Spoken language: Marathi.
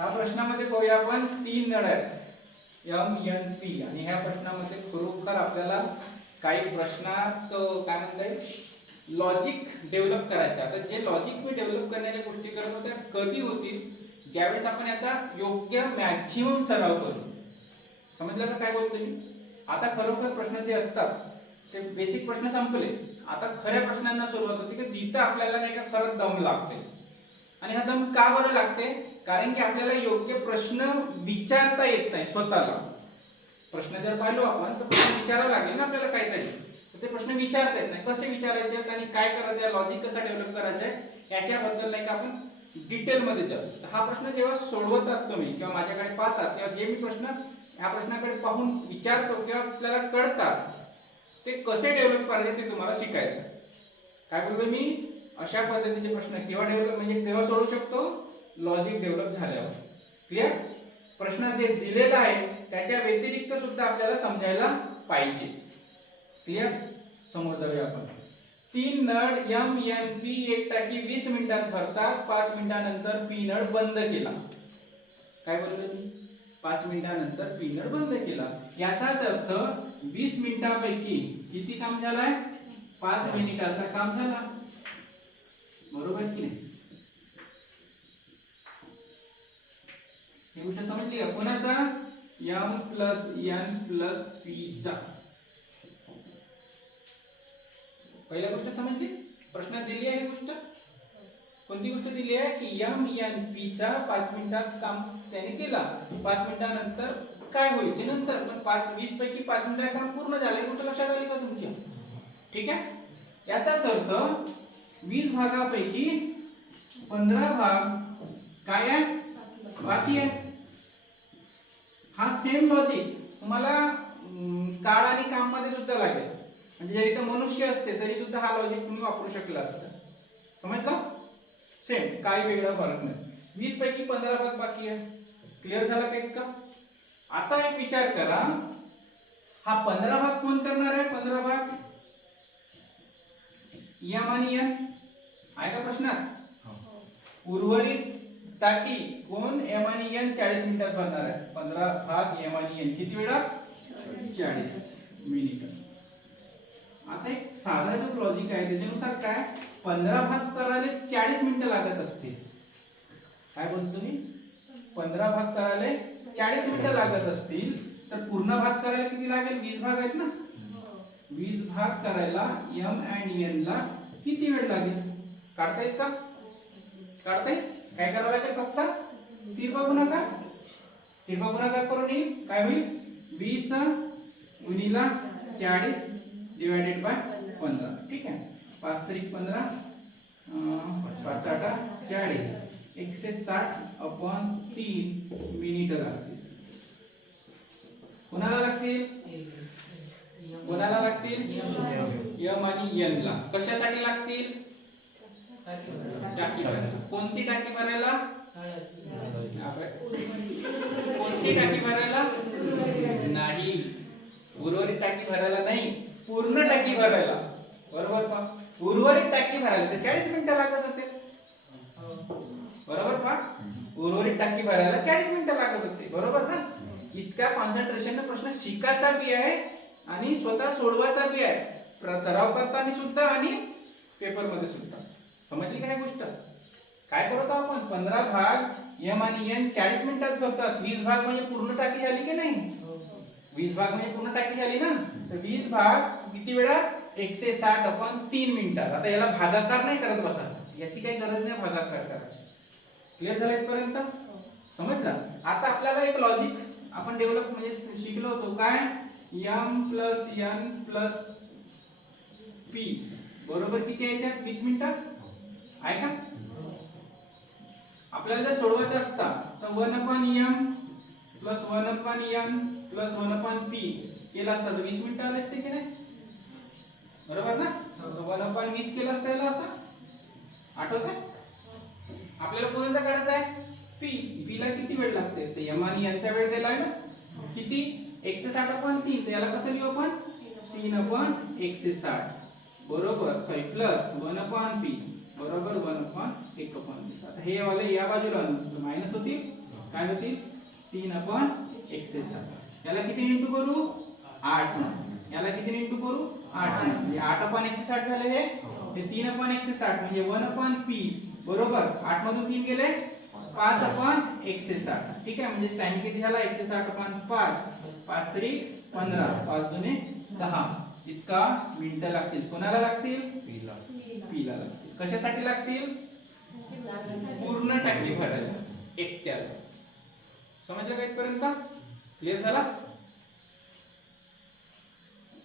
ह्या प्रश्नामध्ये पाहूया आपण तीन नळ आहेत. एम एन पी आणि ह्या प्रश्नामध्ये खरोखर आपल्याला काही प्रश्नात काय म्हणता येईल? लॉजिक डेव्हलप करायचं आता जे लॉजिक मी डेव्हलप करण्याच्या गोष्टी करत होत्या कधी होतील? ज्यावेळेस आपण याचा योग्य मॅक्झिमम सराव करू. समजलं का काय बोलतो मी? आता खरोखर प्रश्न जे असतात ते बेसिक प्रश्न संपले. आता खऱ्या प्रश्नांना सुरुवात होते की तिथं आपल्याला नाही का खरंच दम लागते आणि हा दम का बरं लागते? कारण की आपल्याला योग्य प्रश्न विचारता येत नाही स्वतःला. प्रश्न जर पाहिलो आपण तर प्रश्न विचारावा लागेल ना आपल्याला काहीतरी. तर ते प्रश्न विचारता येत नाही. कसे विचारायचे आहेत आणि काय करायचं आहे लॉजिक कसा डेव्हलप करायचा आहे याच्याबद्दल नाही का आपण डिटेलमध्ये जाऊ. तर हा प्रश्न जेव्हा सोडवतात तुम्ही किंवा माझ्याकडे पाहतात तेव्हा जे मी प्रश्न ह्या प्रश्नाकडे पाहून विचारतो किंवा आपल्याला कळतात ते कसे डेव्हलप करायचे ते तुम्हाला शिकायचं. काय बोललो मी? अशा पद्धतीचे प्रश्न केव्हा डेव्हलप म्हणजे केव्हा सोडू शकतो लॉजिक डेव्हलप झाल्यावर. क्लिअर प्रश्न जे दिलेला आहे त्याच्या व्यतिरिक्त सुद्धा आपल्याला समजायला पाहिजे. क्लिअर समोर जाऊया आपण. तीन नळ एम एन पी एक टाकी वीस मिनिटात भरतात पाच मिनिटानंतर पी नळ बंद केला. काय बोललो मी? पाच मिनिटानंतर पी नळ बंद केला. याचाच अर्थ वीस मिनिटांपैकी किती काम झालाय? पाच मिनिटाचा काम झाला. बरोबर की नाही? ही गोष्ट समजली आहे कोणाचा? M plus N plus P चा. पहिल्या गोष्ट समजली? प्रश्नात दिली आहे ही गोष्ट? कोणती गोष्ट दिली आहे? की एम एन पी चा पाच मिनिटात काम त्याने केला. पाच मिनिटानंतर काय होईल? ते नंतर. पण पाच वीस पैकी पाच मिनिटात काम पूर्ण झालं. गोष्ट लक्षात आली का तुमच्या? ठीक आहे? याचाच अर्थ वीस भागापैकी पंधरा भाग काय आहे? बाकी आहे. हा सेम लॉजिक तुम्हाला काळ आणि काममध्ये सुद्धा लागेल. म्हणजे जरी इथं मनुष्य असते तरी सुद्धा हा लॉजिक तुम्ही वापरू शकला असता. समजलं? सेम काही वेगळा फरक नाही. वीस पैकी पंधरा भाग बाकी आहे. क्लिअर झाला का इतका? आता एक विचार करा. हा पंधरा भाग कोण करणार आहे? पंधरा भाग? यम आणि यम प्रश्नात उर्वरित टाकी कोण? एम आणि एन चाळीस मिनिटात भरणार आहे. पंधरा भाग एम आणि एन किती वेळात चाळीस. मिनिट. आता एक साधा जो लॉजिक आहे त्याच्यानुसार काय? पंधरा भाग करायला चाळीस मिनिटं लागत असतील. काय बोलतो मी? पंधरा भाग करायला चाळीस मिनिटं लागत असतील तर पूर्ण भाग करायला किती लागेल? वीस भाग आहेत ना? वीस भाग करायला एम अँड एन ला किती वेळ लागेल? काढता येईल का? काढता येईल काय करावं लागेल फक्त? तिरपा गुणाकार? तिरपा गुणाकार करून येईल. काय होईल? वीस गुणिला चाळीस डिवायडेड बाय पंधरा. ठीक आहे? पाच तरी पंधरा पाच आठा चाळीस. एकशे साठ अपॉन तीन मिनिट लागतील. कोणाला लागतील? कोणाला लागतील? यम आणि एन ला. कशासाठी लागतील? टाकी भरायला. कोणती टाकी भरायला? कोणती टाकी भरायला? नाही. उर्वरित टाकी भरायला नाही. पूर्ण टाकी भरायला. बरोबर पा उर्वरित टाकी भरायला. ते चाळीस मिनिटं लागत होते. बरोबर पा उर्वरित टाकी भरायला चाळीस मिनिटं लागत होते. बरोबर ना? इतक्या कॉन्सन्ट्रेशन प्रश्न शिकायचा बी आहे आणि स्वतः सोडवायचा बी आहे. सराव करताना सुद्धा आणि पेपरमध्ये सुद्धा. समजली काय गोष्ट? काय करतो आपण? पंधरा भाग एम आणि एन चाळीस मिनिटात करतात. वीस भाग म्हणजे पूर्ण टाकी झाली की नाही? वीस भाग म्हणजे पूर्ण टाकी झाली ना? तर वीस भाग किती वेळात एकशे साठ आपण तीन मिनिटात. आता याला भागाकार नाही करत बसायचा. याची काही गरज नाही भागाकार करायची. क्लिअर झालं इथपर्यंत? समजलं? आता आपल्याला एक लॉजिक आपण डेव्हलप म्हणजे शिकलो होतो. काय? M plus N plus P. बरोबर किती यायच्यात याच्यात? वीस मिनिटात? आहे का? आपल्याला जर सोडवायचं असता तर one upon M plus one upon M plus one upon P केला असता तर वीस मिनिटं आले असते की नाही? बरोबर ना? वन अपॉन वीस केलं असतं याला असं. आठवत आपल्याला कोणाचा काढायचा आहे? पी पी ला किती वेळ लागते? तर एम आणि यांचा वेळ दिलाय ना किती? एकशे साठ अपॉन तीन. तर याला कसं लिहू आपण? तीन अपॉन एकशे साठ बरोबर. Sorry plus one upon P बरोबर वन अपॉन एक अपॉन वीस. आता हे वाले या बाजूला मायनस होतील काय होतील? तीन आपण एकशे साठ याला किती इंटू करू? आठ याला किती इंटू करू? आठ म्हणजे आठ अपन एकशे साठ झाले हे. हे तीन अपन एकशे साठ म्हणजे वन अपन पी. बरोबर? आठ मधून तीन गेले? पाच अपन एकशे साठ ठीक आहे? म्हणजे टाइम किती झाला? एकशे साठ अपन पाच. पाच तरी पंधरा. पाच दुने दहा. इतका मिनिटं लागतील. कोणाला लागतील? पीला लागतील. कशासाठी लागतील? पूर्ण टाकी भरायला. एकट्याला. समजलं का इथपर्यंत? क्लिअर झाला?